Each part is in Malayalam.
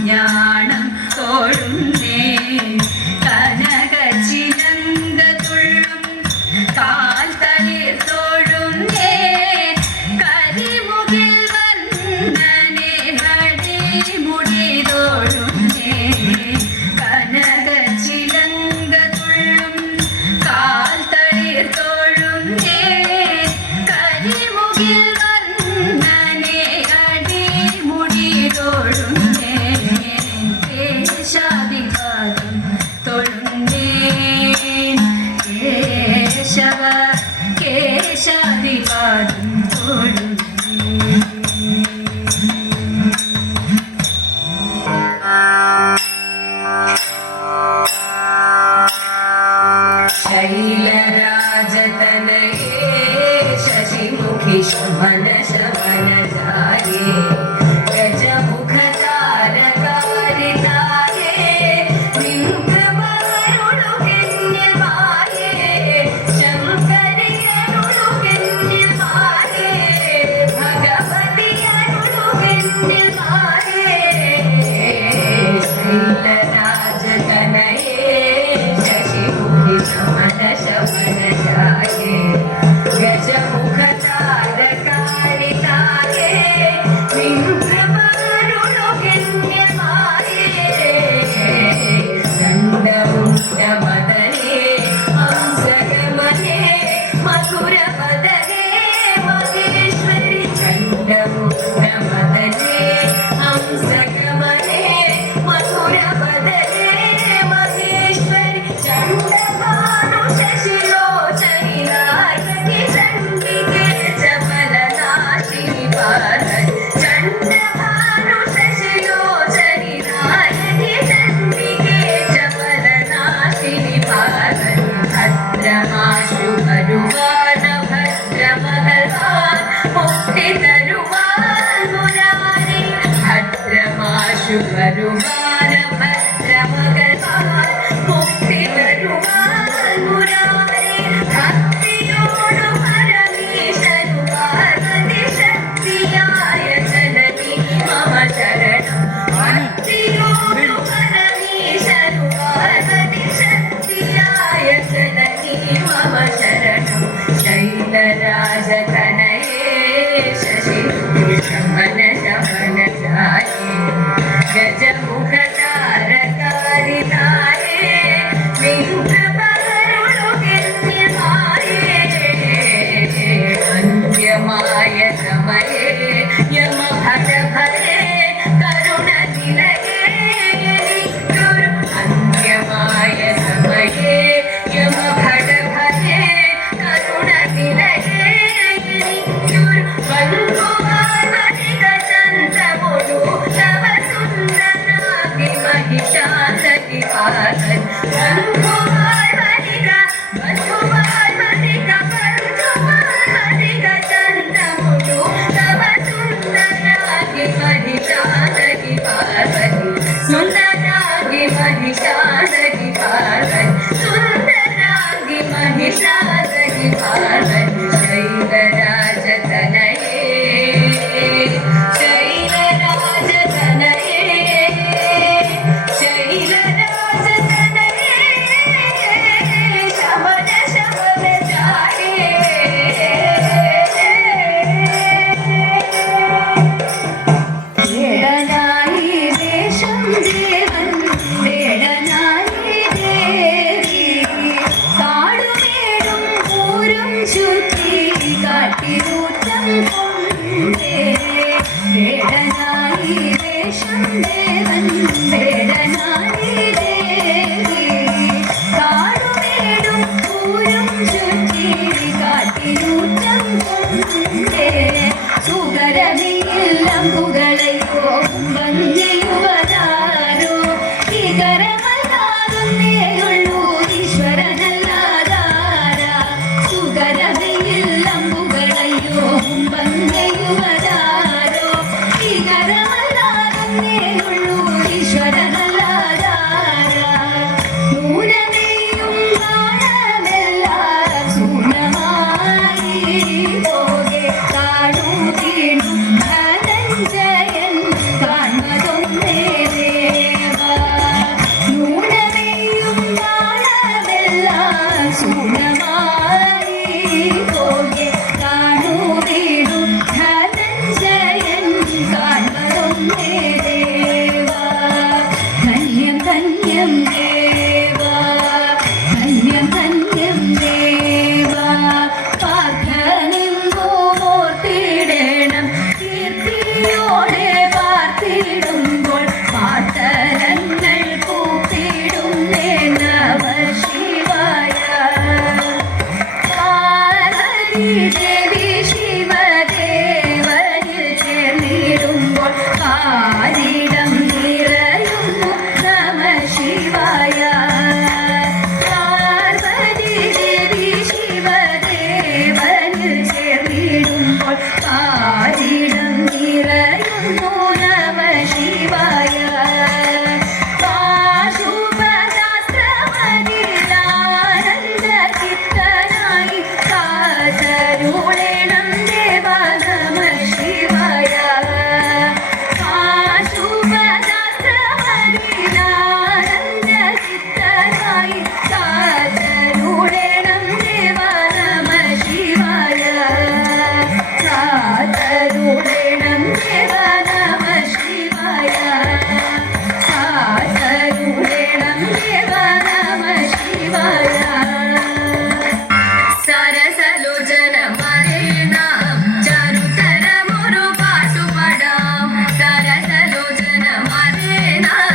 ജ്ഞാനം തോഴുന്നേ കനക ചിലങ്ക തുള്ളും കാൽ തളിർ തോഴുന്നേ കരിമുകിൽ വന്ദനെ ഹരിമുടി തോഴുന്നേ കനക ചിലങ്ക തുള്ളും കാൽ തളിർ തോഴുന്നേ കരിമുകിൽ വന്ദനെ ഹരിമുടി തോഴുന്നേ കേശാദിപാദം തൊഴുന്നേ കേശവ കേശാദിപാദം തൊഴുന്നേ ശൈലരാജതനയേ ശശിമുഖി ശമന ശമന ജായേ ഗജമുഖ താരകാരിതായേ നിങ്കമരുളുകന്യമായേ ശങ്കരിയരുളുകന്യമായേ ഭഗവതിയരുളുകന്യമായേ ശൈലരാജതനയേ ശശിമുഖി ശമന ശമന ജായേ ഗജമുഖ താരകാരിതായേ നിങ്കമരുളുകന്യമായേ ചണ്ഡമുണ്ടമദനേ ഹംസഗമനേ മധുരപദനേ മഹേശ്വരി ചണ്ഡമുണ്ടമദനേ ഹംസഗമനേ മധുരപദനേ മഹേശ്വരി ചണ്ഡഭാനു ശശിലോചനി നായകി ചണ്ഡികേ ചപലനാശിനി പാർവതി ചണ്ഡഭാനു ശശിലോചനി നായകി ചണ്ഡികേ ചപലനാശിനി പാർവതി ഭദ്രമാശു വരുവാന ഭദ്രമകൾവാൻ മുക്തി തരുവാൻ മുരാരി ഭദ്രമാശു വരുവാന ഭദ്രമകൾവാൻ മുക്തി തരുവാൻ മുരാരി ഭക്തിയോടു പരമേശനു പാർവതി ശക്തിയായ ജനനി മമ ശരണം ഭക്തിയോടു പരമേശനു പാർവതി ശക്തിയായ ജനനി മമ ശരണം ശൈലരാജതനയേ ശശിമുഖി ശമന ശമന ജായേ ഗജമുഖ താരകാരിതായേ നിങ്കമരുളുകന്യമായേ അന്ത്യമായ സമയേ യമഭടഭരേ കരുണനിലയേ എനിക്കൊരു അന്ത്യമായ സമയേ യമഭടഭരേ കരുണനിലയേ എനിക്കൊരു ബന്ധുവാർവനിക ചന്ദ്രമുടു തവ സുന്ദരാതി മഹിഷാന്തകി പാദൻ ബന്ധുവാർവനിക ബന്ധുവാർവനിക ബന്ധുവാർവനിക ചന്ദ്രമുടു തവ സുന്ദരാതി മഹിഷാന്തകി പാർവതി സുന്ദരാಗಿ ಮಹಿಷಾದಗಿ ಪಾರ್ವತಿ ಸುಂದರಾಗಿ ಮಹಿಷಾದಗಿ ಪಾರ್ವತಿ ಶೈಲರಾಜತನಯೇ ಶೈಲರಾಜತನಯೇ ಶೈಲರಾಜತನಯೇ ಶಮನ ಶಮನ ಜಾಯೇ വേടനായി വേഷം ദേവൻ വേടനായി ദേവി കാടുമേടും പൂരും ചുറ്റി കാട്ടിലൂട്ടം കൊണ്ടേ വേടനായി വേഷം ദേവൻ വേടനായി ദേവി കാടുമേടും പൂരും ചുറ്റി കാട്ടിലൂട്ടം കൊണ്ടേ സുഗരമില്ലമ്പുകളെയോ വന്യയുവതാരോ ഇകരമല്ലാതൊന്നേയുള്ളൂ ഈശ്വരനല്ലാതാര സുഗരമില്ലമ്പുകളെയോ വന്യയുവതാരോ ഇകരമല്ലാതൊന്നേയുള്ളൂ ചേർന്നിടുമ്പോൾ പാട്ടരങ്ങൾ കൂട്ടിടുന്നേ നമ ശിവായ പാർവതി ദേവി ശിവദേവനിൽ ചേർന്നിടുമ്പോൾ കാരിടം നിറയുന്നു നമ ശിവായ പാർവതി ദേവി ശിവദേവനിൽ ചേർന്നിടുമ്പോൾ കാരിടം നിറയുന്നു നമ ശിവായ പാശുപതാസ്ത്രമതിലാനന്ദ ചിത്തനായി കാതരുളേണം ദേവ നമ ശിവായ പാശുപതാസ്ത്രമതിലാനന്ദ ചിത്തനായി കാതരുളേണം ദേവ നമ ശിവായ കാതരുളേണം ദേവ നമ ശിവായ കാതരുളേണം ദേവ നമ ശിവായ സരസലോചന മരേനാം ചരുതരമൊരു പാട്ടുപാടാം സരസലോചന മരേനാം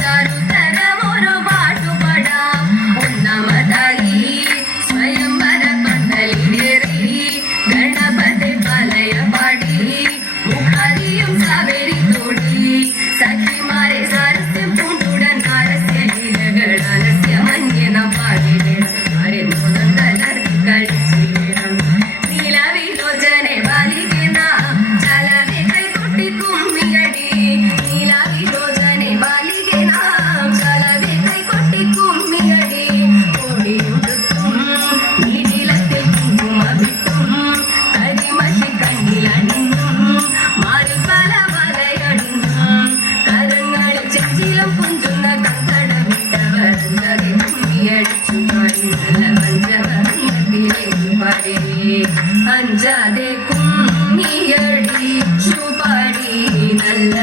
ചരുതരമൊരു പാട്ടുപാടാം ഒന്നാമതായി സ്വയംവര പന്തലിലേറി ഗണപതി പലയ പാടി മുഖാരിയും സാവേരി തോടി സഖിമാരെ സാരസ്യം പൂണ്ടുടൻ ആരസ്യ ലീലകൾ ആലസ്യ മന്യന പാടിടണം ആരെ മോദം കലർത്തി കഴിച്ചിടണം നീലാവിലോചനെ ബാലികെ നാം ചലവെ കൈകൊട്ടി കുമ്മിയടി നീലാവിലോചനെ ബാലികെ നാം ചലവെ കൈകൊട്ടി കുമ്മിയടി ഓടിയുടുത്തും നീലത്തിൽ കുങ്കുമവിട്ടും കരിമഷി കണ്ണിലണിഞ്ഞും മാറിൽ പല വലയണിഞ്ഞും കരങ്ങളിൽ ചെഞ്ചിലം പുഞ്ചുന്ന കങ്കട വിട്ടവർ അഞ്ചതെ കുമ്മിയടിച്ചു പാടി നല്ല പഞ്ചവർണ്ണത്തിലേക്ക് പാടി അഞ്ചാതെ കുമ്മിയടിച്ചു പാടി നല്ല